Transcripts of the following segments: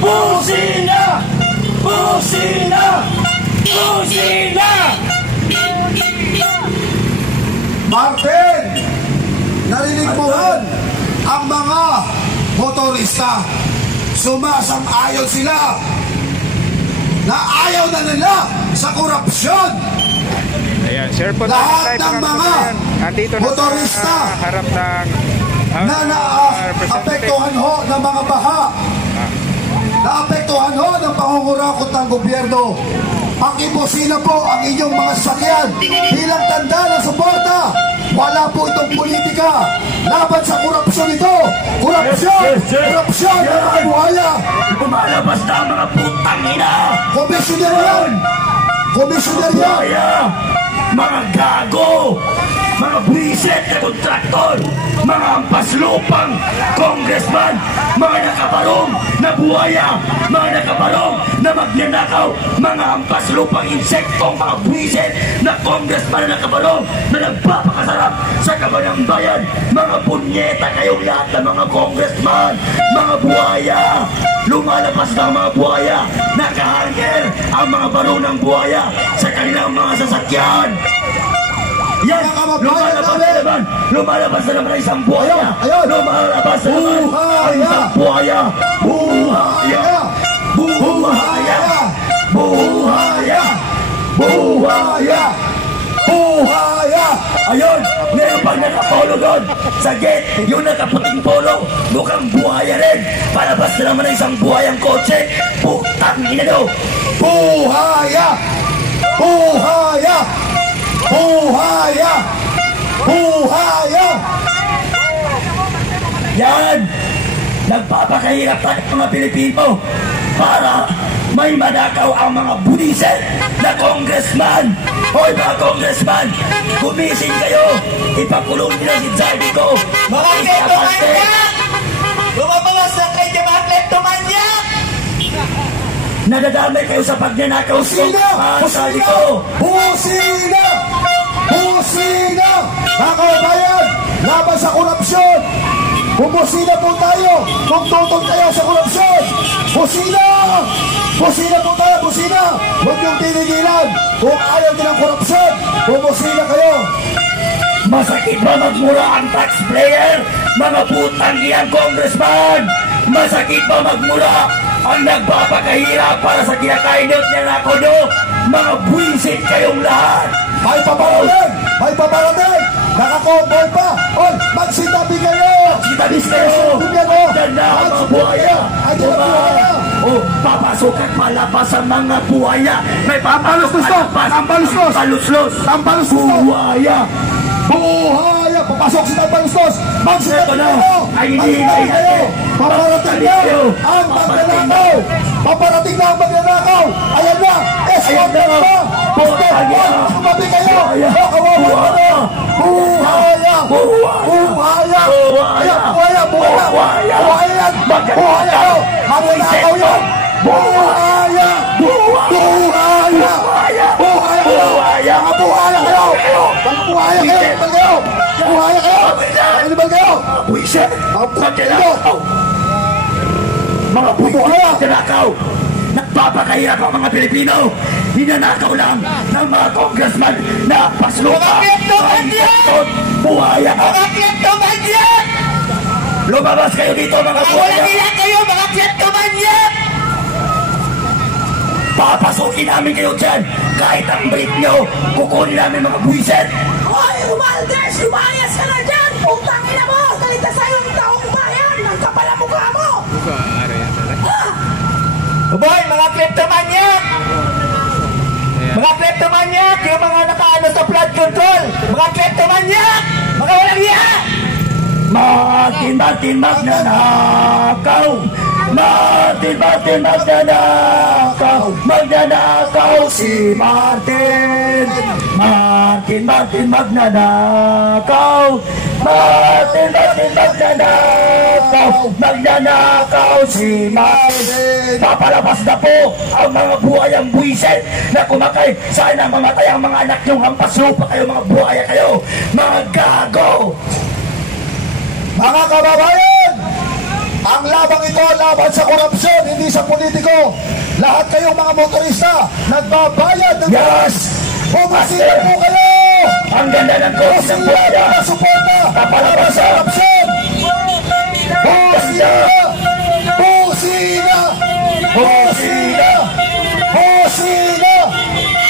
Busina! Busina! Busina! Martin, narinig mo yan ang mga motorista. Sumasang-ayon sila na ayaw na nila sa korupsyon. Ayan, share po lahat ng mga motorista harap ng na naapektuhan ho ng mga baha, naapektuhan ho ng pangungurakot ng gobyerno. Pakibusina po ang inyong mga sasakyan bilang tanda ng suporta. Wala po itong politika laban sa korupsyon ito. Korupsyon! Korupsyon! Mga buhaya! Lumalabas na mga putang ina! Komisyoner yan! Komisyoner yan! Mga gago! Mga buwisit na kontraktor! Mga ampaslupang congressman! Mga nakabarong na buhaya! Mga nakabarong na magnanakaw! Mga ampaslupang insektong mga buwisit na congressman na nakabarong na nagpapakasarap sa kabanang bayan! Mga punyeta kayong lahat ng mga congressman! Mga buhaya! Lumalabas na ang mga buhaya! Nakahanger ang mga barong ng buhaya sa kanilang mga sasakyan! Yan! Lumalabas na naman ang isang buhaya! Lumalabas na naman ang isang buhaya! Buhaya! Buhaya! Buhaya! Buhaya! Buhaya! Ayun! Meron pang nakapolo doon! Sa gate, yung nakaputing polo, mukhang buhaya rin! Palabas na naman ang isang buhayang kotse! Putang ina daw! Buhaya! Buhaya! Buhaya! Buhaya! Yan! Nagpapakahirap tayo mga Pilipino para may manakaw ang mga budiset na congressman. Hoy mga congressman, gumising kayo! Ipakulong nila si Zardico! Mga kleptomanyak! Lumabawas na kayo mga kleptomanyak! Nadadamay kayo sa pagnanakaw sa Zardico! Busina! Busina! Mga kabayan, laban sa korupsyon! Bumusina po tayo kung tutong tayo sa korupsyon! Busina! Busina po tayo, busina! Huwag niyong tinigilan! Kung ayaw din ang korupsyon, bumusina kayo! Masakit ba magmura ang taxpayer? Mga putang iyang congressman! Masakit ba magmura ang nagpapakahirap para sa kinakainot niya na ako nyo? Mga buwisit kayong lahat! May paparating! May paparating! Nakakonvoy pa! Oy, magsitabi kayo! Magsitabi kayo! Diyan na ang mga buhaya! Buhaya! O, papasok at palabas ang mga buhaya! May papasok at palabas! Tampaluslos! Tampaluslos! Buhaya! Buhaya! Papasok si Tampaluslos! Magsitabi na! kayo! Ay hindi kayo! Paparating na ang magnanakaw! Paparating na ang magnanakaw! Ayan na! Escort na ba? Buhaya! Kumabi kayo! Kawawa na! Buhaya! Buhaya! Buhaya! Buhaya! Buhaya! Buhaya! Buhaya! Magnanakaw yun! Buhaya! Buhaya! Buhaya! Mga buhaya kayo! Mga buhaya kayo! Buhaya kayo! Animal kayo! Buwisit! Magnanakaw! Mga buhaya! Magnanakaw! Nagpapakahirap ang mga Pilipino! Hinanakaw lang ng mga congressman na paslupa! Mga kleptomanyak! Buhaya! Mga kleptomanyak! Lumabas kayo dito mga buhaya! Walang ilan kayo mga kleptomanyak! Papasukin namin kayo dyan! Kahit ang bait nyo, kukunin namin mga buwiset! Hoy, Umaldes! Lumayas ka na dyan! Putang ina mo! Talita sa'yo ng taong bayan! Ang kapal ang mukha mo! Boy, mga kleptomanyak! Mga kleptomanyak! Yung mga nakaano sa flood control! Mga kleptomanyak! Mga walang iya! Matin magnanakaw! Matin magnanakaw! Magnanakaw si Martin! Martin magnanakaw! Martin magnanakaw! Magnanakaw si Martin! Papalabas na po ang mga buhayang buwisit na kumakay. Sana mamatay ang mga anak niyong hampaslupa kayo, mga buhaya kayo, mga gago! Mga kababayan! Ang labang ito, laban sa korupsyon, hindi sa politiko. Lahat kayong mga motorista, nagbabayad ng Yes! Bumusina po kayo! Ang ganda ng kotse ng Busina buhaya. na suporta Papalabas sa korupsyon! Busina! Busina! Busina! Busina!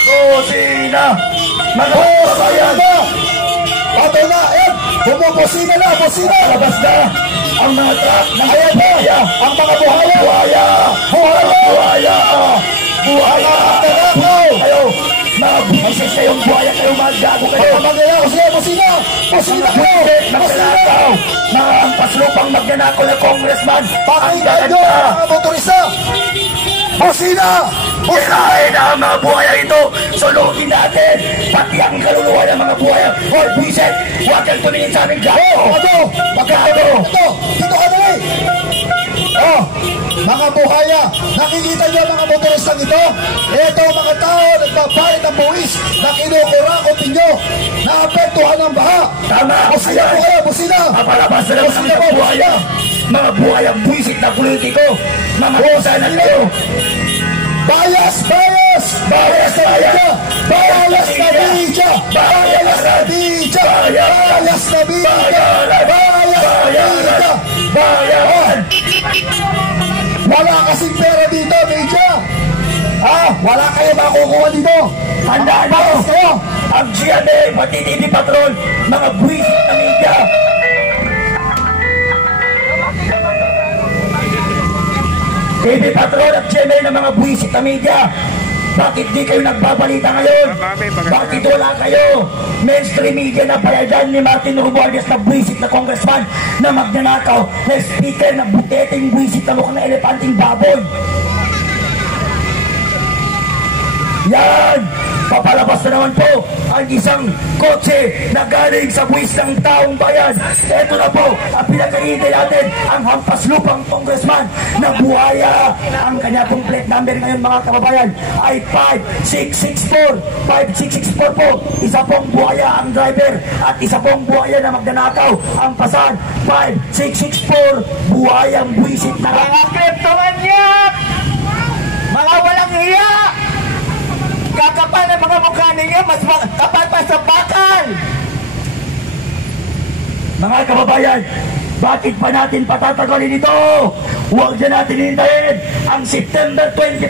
Kusina! Mga kababayan! Busina! Pato na, ayan! Bumubusina na, busina! Labas na ang mga truck ng Ayan na! buhaya! Ang mga buhaya! Buhaya! Buhaya! Buhaya! Buhaya! Tagakaw! Kayo! Mga buhisis kayong buhaya kayo, mga gago kayo! Pagkagaya ko siya, busina! Busina kayo! Buhisit! Busina! Magnanakaw! Mga ampaslupang magnanakaw na congressman! Ang Pakinggan nyo, ganda! mga motorista! Busina! Kirain ang mga buhaya ito! Sunugin natin! Pati ang kaluluwa ng mga buhaya! Hoy, buhisit! Huwag kang tumingin sa aming gago! Pato! Pagkagato! Ito! Dito ka dali! Oh! Mga buhaya! Nakikita niyo mga motoristang ito? Ito mga tao nagbabayad ng buwis na kinukurakot ninyo! Naapektuhan ng baha! Tama! Busina po kayo! Busina! Papalabas na lang sa Busina mga po! buhaya! Mga buhaya buhisit na politiko! Mga busa na kayo! Bias! Bias! Bias na media! Bias na media! media! Bias na media! Bias! Bias na media! Bias na media! Bayan! Wala kasing pera dito, media! Wala kayo makukuha dito! Tandaan mo! Bias kayo! Ang GMA, pati TV Patrol, mga buwisit na media! TV Patrol at GMA ng mga buwisit na media! Bakit di kayo nagbabalita ngayon? Bakit wala kayo? Mainstream media na palayan ni Martin Romualdez na buwisit na congressman na magnanakaw na speaker na buteteng buwisit na mukhang elepanting baboy. Yan! Papalabas na naman po ang isang kotse na galing sa buwis ng taong bayan. Ito na po ang pinagkahintay natin, ang hampas lupang congressman na buhaya. Ang kanya pong plate number ngayon mga kababayan ay 5664. 5664 po. Isa pong buhaya ang driver at isa pong buhaya na magnanakaw ang pasan. 5664. Buhayang buwisit na Mga kleptomanyak! Mga walang hiya! Kakapal na mga mukha ninyo, mas kapal pa sa bakal! Mga kababayan, bakit pa natin patatagalin ito? Huwag na natin hintayin ang September 25.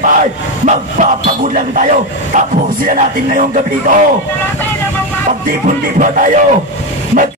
Magpapagod lang tayo. Tapusin na natin ngayong gabi ito. Pagtipon-tipon tayo.